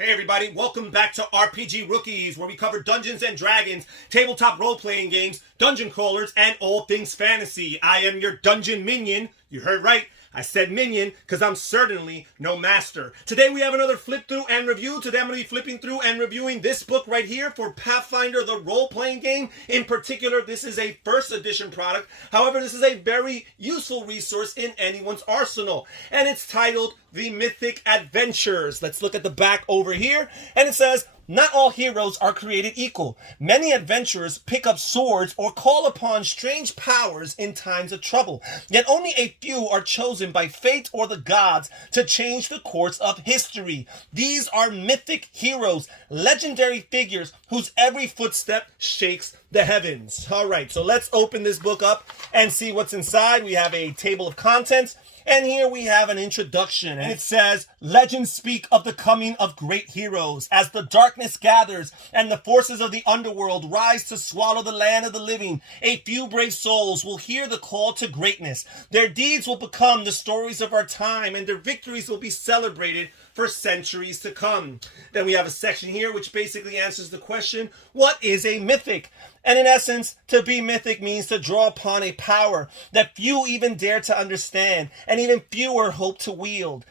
Hey everybody, welcome back to RPG Rookies, where we cover Dungeons & Dragons, tabletop role-playing games, dungeon crawlers, and all things fantasy. I am your dungeon minion. You heard right. I said minion because I'm certainly no master. Today we have another flip through and review. Today I'm going to be flipping through and reviewing this book right here for Pathfinder the Roleplaying Game. In particular, this is a first edition product. However, this is a very useful resource in anyone's arsenal. And it's titled The Mythic Adventures. Let's look at the back over here. And it says, not all heroes are created equal. Many adventurers pick up swords or call upon strange powers in times of trouble. Yet only a few are chosen by fate or the gods to change the course of history. These are mythic heroes, legendary figures whose every footstep shakes the heavens. All right, so let's open this book up and see what's inside. We have a table of contents. And here we have an introduction, and it says, legends speak of the coming of great heroes. As the darkness gathers and the forces of the underworld rise to swallow the land of the living, a few brave souls will hear the call to greatness. Their deeds will become the stories of our time, and their victories will be celebrated for centuries to come. Then we have a section here which basically answers the question, what is a mythic? And in essence, to be mythic means to draw upon a power that few even dare to understand, and even fewer hope to wield.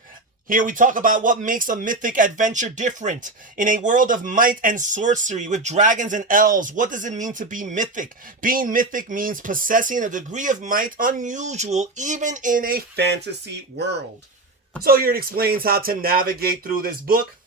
Here we talk about what makes a mythic adventure different. In a world of might and sorcery with dragons and elves, what does it mean to be mythic? Being mythic means possessing a degree of might unusual even in a fantasy world. So here it explains how to navigate through this book.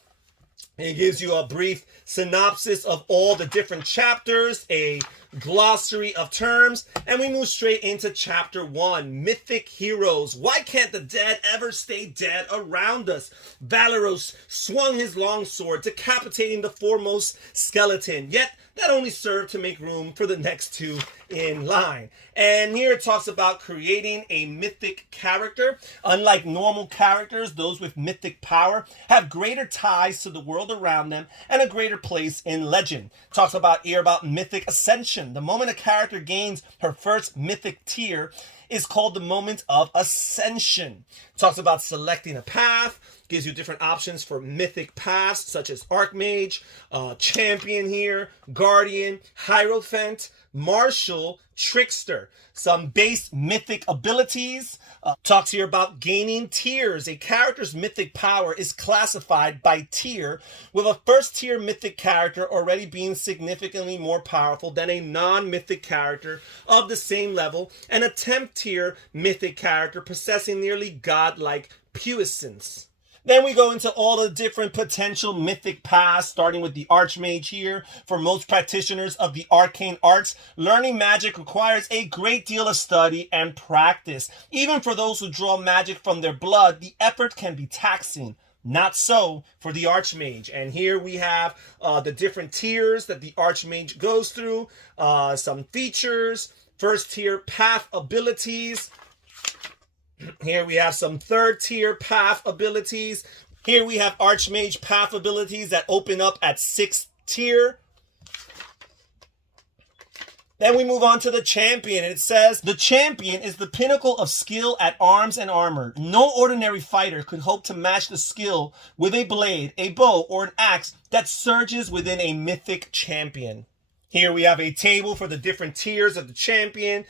It gives you a brief synopsis of all the different chapters, a glossary of terms, and we move straight into chapter 1, Mythic Heroes. Why can't the dead ever stay dead around us? Valeros swung his longsword, decapitating the foremost skeleton, yet that only served to make room for the next two in line. And here it talks about creating a mythic character. Unlike normal characters, those with mythic power have greater ties to the world around them and a greater place in legend. Talks about here about mythic ascension. The moment a character gains her first mythic tier is called the moment of ascension. Talks about selecting a path, gives you different options for mythic paths such as Archmage, Champion here, Guardian, Hierophant, Marshal, Trickster. Some base mythic abilities. Talks here about gaining tiers. A character's mythic power is classified by tier, with a first tier mythic character already being significantly more powerful than a non-mythic character of the same level, and a 10th tier mythic character possessing nearly godlike puissance. Then we go into all the different potential mythic paths, starting with the Archmage here. For most practitioners of the arcane arts, learning magic requires a great deal of study and practice. Even for those who draw magic from their blood, the effort can be taxing. Not so for the Archmage. And here we have the different tiers that the Archmage goes through, some features, first tier path abilities. Here we have some third tier path abilities. Here we have Archmage path abilities that open up at 6th tier. Then we move on to the champion. It says, the champion is the pinnacle of skill at arms and armor. No ordinary fighter could hope to match the skill with a blade, a bow, or an axe that surges within a mythic champion. Here we have a table for the different tiers of the champion,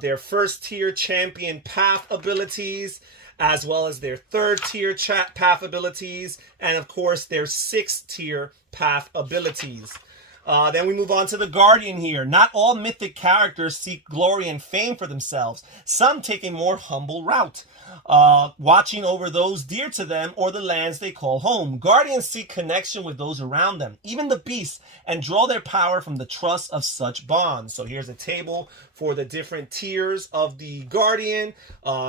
their first tier champion path abilities, as well as their third tier path abilities, and of course their 6th tier path abilities. Then we move on to the Guardian here. Not all mythic characters seek glory and fame for themselves. Some take a more humble route, watching over those dear to them or the lands they call home. Guardians seek connection with those around them, even the beasts, and draw their power from the trust of such bonds. So here's a table for the different tiers of the Guardian,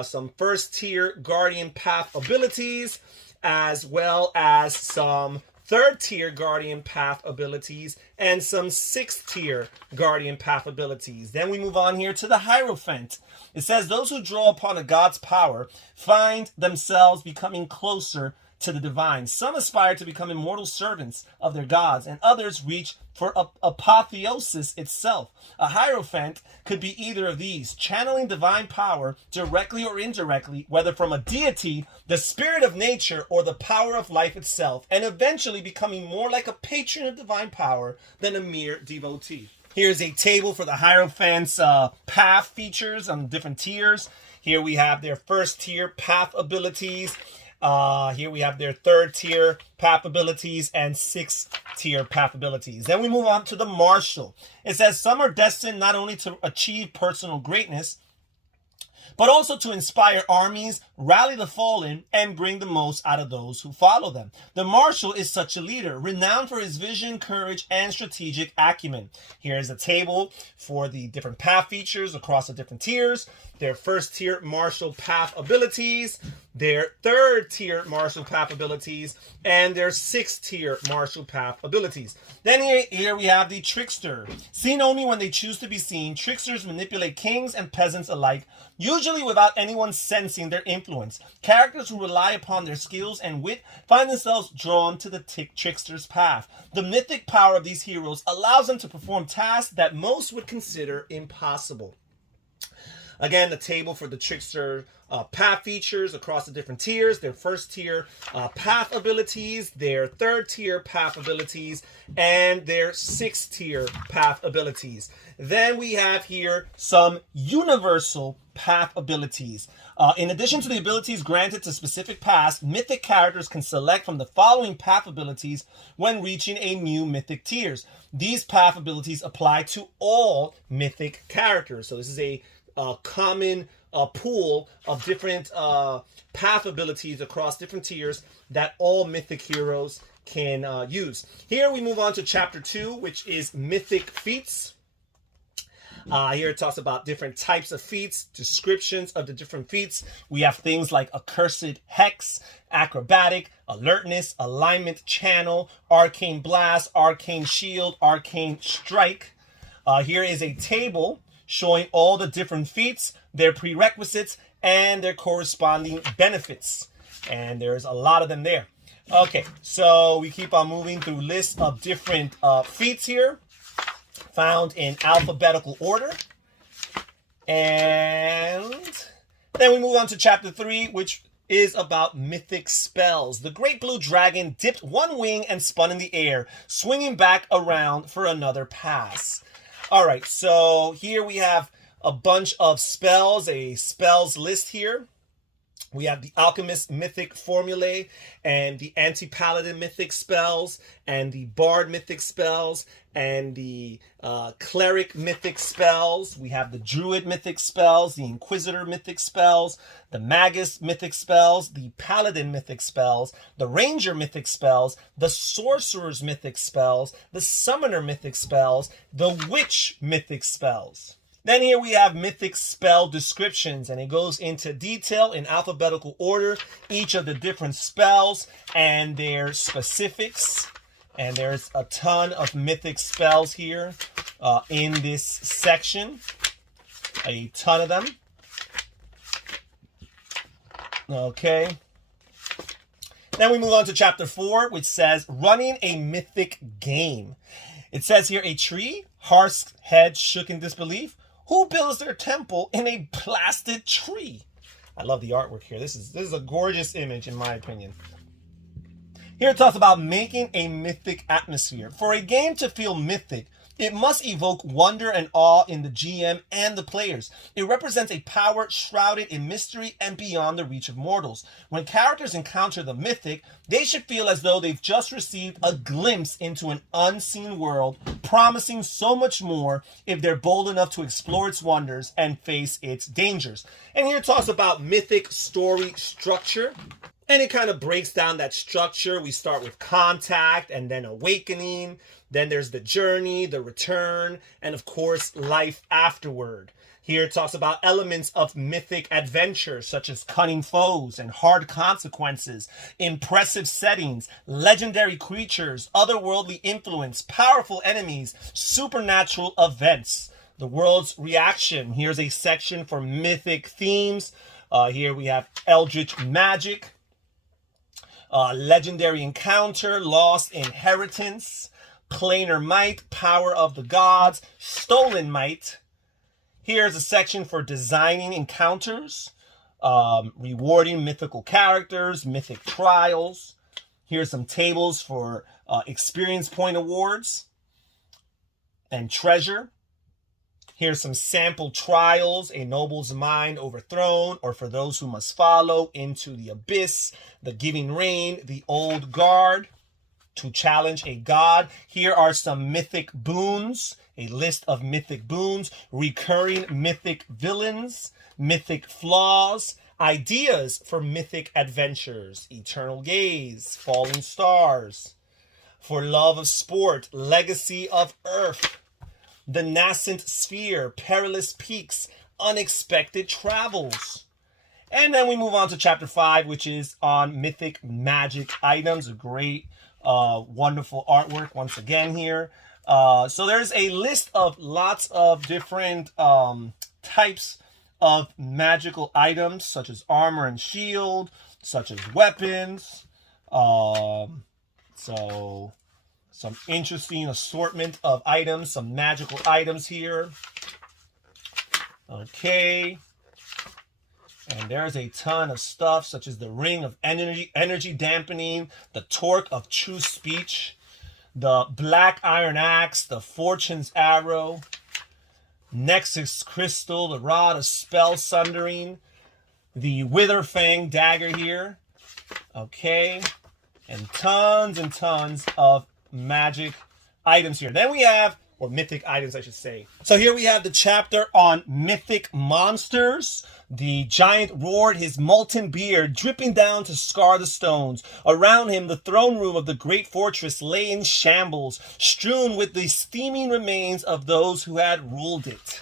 some first tier Guardian path abilities, as well as some third tier Guardian path abilities, and some 6th tier Guardian path abilities. Then we move on here to the Hierophant. It says those who draw upon a god's power find themselves becoming closer to the divine. Some aspire to become immortal servants of their gods, and others reach for apotheosis itself. A Hierophant could be either of these, channeling divine power directly or indirectly, whether from a deity, the spirit of nature, or the power of life itself, and eventually becoming more like a patron of divine power than a mere devotee. Here's a table for the Hierophant's path features on different tiers. Here we have their first tier path abilities. Here we have their third tier path abilities and sixth tier path abilities. Then we move on to the Marshal. It says some are destined not only to achieve personal greatness, but also to inspire armies, rally the fallen, and bring the most out of those who follow them. The Marshal is such a leader, renowned for his vision, courage, and strategic acumen. Here's a table for the different path features across the different tiers. Their first tier Marshal path abilities, their third tier Marshal path abilities, and their sixth tier Marshal path abilities. Then here we have the Trickster. Seen only when they choose to be seen, Tricksters manipulate kings and peasants alike, usually without anyone sensing their influence. Characters who rely upon their skills and wit find themselves drawn to the Trickster's path. The mythic power of these heroes allows them to perform tasks that most would consider impossible. Again, the table for the Trickster path features across the different tiers. Their first tier path abilities, their third tier path abilities, and their sixth tier path abilities. Then we have here some universal path abilities. In addition to the abilities granted to specific paths, mythic characters can select from the following path abilities when reaching a new mythic tiers. These path abilities apply to all mythic characters. So this is a common pool of different path abilities across different tiers that all mythic heroes can use. Here we move on to chapter 2, which is Mythic Feats. Here it talks about different types of feats, descriptions of the different feats. We have things like Accursed Hex, Acrobatic, Alertness, Alignment, Channel, Arcane Blast, Arcane Shield, Arcane Strike. Here is a table showing all the different feats, their prerequisites, and their corresponding benefits. And there's a lot of them there. Okay, so we keep on moving through lists of different feats here, found in alphabetical order. And then we move on to chapter 3, which is about mythic spells. The great blue dragon dipped one wing and spun in the air, swinging back around for another pass. All right, so here we have a bunch of spells, a spells list here. We have the Alchemist Mythic Formulae and the Anti-Paladin Mythic spells and the Bard Mythic spells and the Cleric Mythic spells. We have the Druid Mythic spells, the Inquisitor Mythic spells, the Magus Mythic spells, the Paladin Mythic spells, the Ranger Mythic spells, the Sorcerer's Mythic spells, the Summoner Mythic spells, the Witch Mythic spells. Then here we have mythic spell descriptions, and it goes into detail in alphabetical order, each of the different spells and their specifics. And there's a ton of mythic spells here in this section. A ton of them. Okay. Then we move on to chapter 4, which says, running a mythic game. It says here, a tree, Harsk's head shook in disbelief. Who builds their temple in a blasted tree? I love the artwork here. This is a gorgeous image, in my opinion. Here it talks about making a mythic atmosphere. For a game to feel mythic, it must evoke wonder and awe in the GM and the players. It represents a power shrouded in mystery and beyond the reach of mortals. When characters encounter the mythic, they should feel as though they've just received a glimpse into an unseen world, promising so much more if they're bold enough to explore its wonders and face its dangers. And here it talks about mythic story structure. And it kind of breaks down that structure. We start with contact and then awakening. Then there's the journey, the return, and of course, life afterward. Here it talks about elements of mythic adventures, such as cunning foes and hard consequences, impressive settings, legendary creatures, otherworldly influence, powerful enemies, supernatural events. The world's reaction. Here's a section for mythic themes. Here we have eldritch magic. Legendary Encounter, Lost Inheritance, Planar Might, Power of the Gods, Stolen Might. Here's a section for designing encounters, rewarding mythical characters, mythic trials. Here's some tables for experience point awards and treasure. Here's some sample trials: a noble's mind overthrown, or for those who must follow, into the abyss, the giving rein, the old guard, to challenge a god. Here are some mythic boons, a list of mythic boons, recurring mythic villains, mythic flaws, ideas for mythic adventures: eternal gaze, falling stars, for love of sport, legacy of earth, the nascent sphere, perilous peaks, unexpected travels. And then we move on to chapter 5, which is on mythic magic items. A great, wonderful artwork once again here. So there's a list of lots of different types of magical items, such as armor and shield, such as weapons. So some interesting assortment of items, some magical items here. Okay. And there's a ton of stuff, such as the Ring of Energy Dampening, the Torque of True Speech, the Black Iron Axe, the Fortune's Arrow, Nexus Crystal, the Rod of Spell Sundering, the Witherfang Dagger here. Okay. And tons of magic items here. Then we have, or mythic items, I should say. So here we have the chapter on Mythic Monsters. The giant roared, his molten beard dripping down to scar the stones. Around him, the throne room of the great fortress lay in shambles, strewn with the steaming remains of those who had ruled it.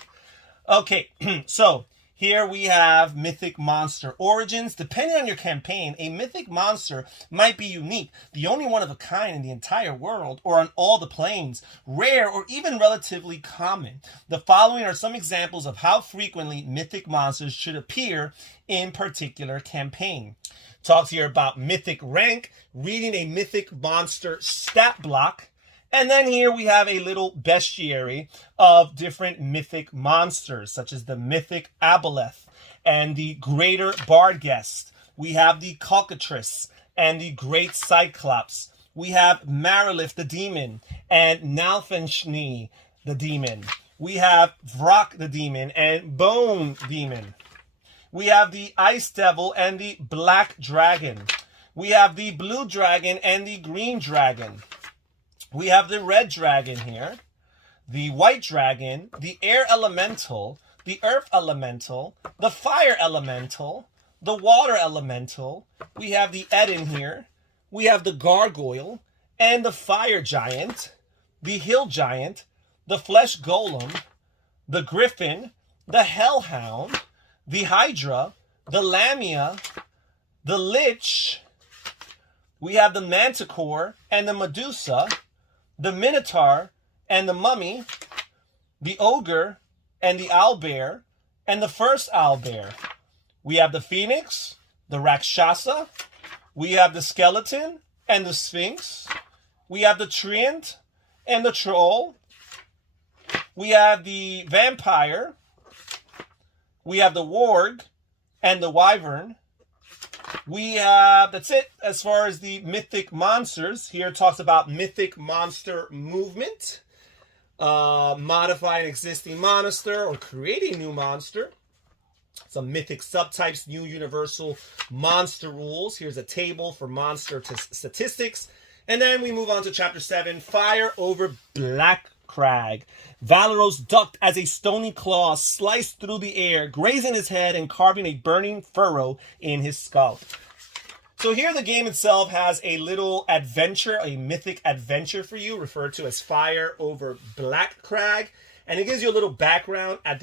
Okay, so here we have Mythic Monster Origins. Depending on your campaign, a Mythic Monster might be unique, the only one of a kind in the entire world, or on all the planes, rare, or even relatively common. The following are some examples of how frequently Mythic Monsters should appear in particular campaign. Talks here about Mythic Rank, reading a Mythic Monster stat block. And then here we have a little bestiary of different mythic monsters, such as the Mythic Aboleth and the Greater Bardguest. We have the Cockatrice and the Great Cyclops. We have Marilith the Demon and Nalfenschnee the Demon. We have Vrock the Demon and Bone Demon. We have the Ice Devil and the Black Dragon. We have the Blue Dragon and the Green Dragon. We have the Red Dragon here, the White Dragon, the Air Elemental, the Earth Elemental, the Fire Elemental, the Water Elemental. We have the Eden here. We have the Gargoyle and the Fire Giant, the Hill Giant, the Flesh Golem, the Griffin, the Hellhound, the Hydra, the Lamia, the Lich. We have the Manticore and the Medusa, the Minotaur and the Mummy, the Ogre and the Owlbear, and the first Owlbear. We have the Phoenix, the Rakshasa. We have the Skeleton and the Sphinx. We have the Treant and the Troll. We have the Vampire. We have the Warg and the Wyvern. We have, that's it as far as the Mythic Monsters. Here it talks about Mythic Monster Movement, modify an existing monster or create a new monster. Some Mythic subtypes, new universal monster rules. Here's a table for monster statistics. And then we move on to chapter 7, Fire over Black Crag. Valeros ducked as a stony claw sliced through the air, grazing his head and carving a burning furrow in his skull. So here the game itself has a little adventure, a mythic adventure for you, referred to as Fire over Black Crag. And it gives you a little background of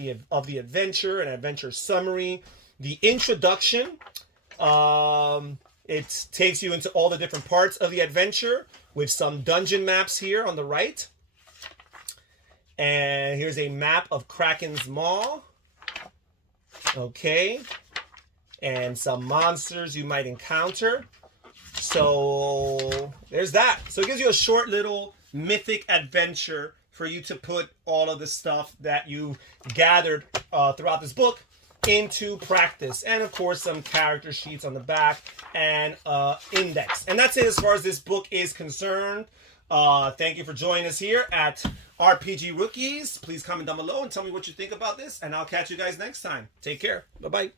the adventure, an adventure summary, the introduction. It takes you into all the different parts of the adventure with some dungeon maps here on the right. And here's a map of Kraken's Maw. Okay. And some monsters you might encounter. So there's that. So it gives you a short little mythic adventure for you to put all of the stuff that you gathered throughout this book into practice. And of course, some character sheets on the back and index. And that's it as far as this book is concerned. Thank you for joining us here at RPG Rookies. Please comment down below and tell me what you think about this. And I'll catch you guys next time. Take care. Bye-bye.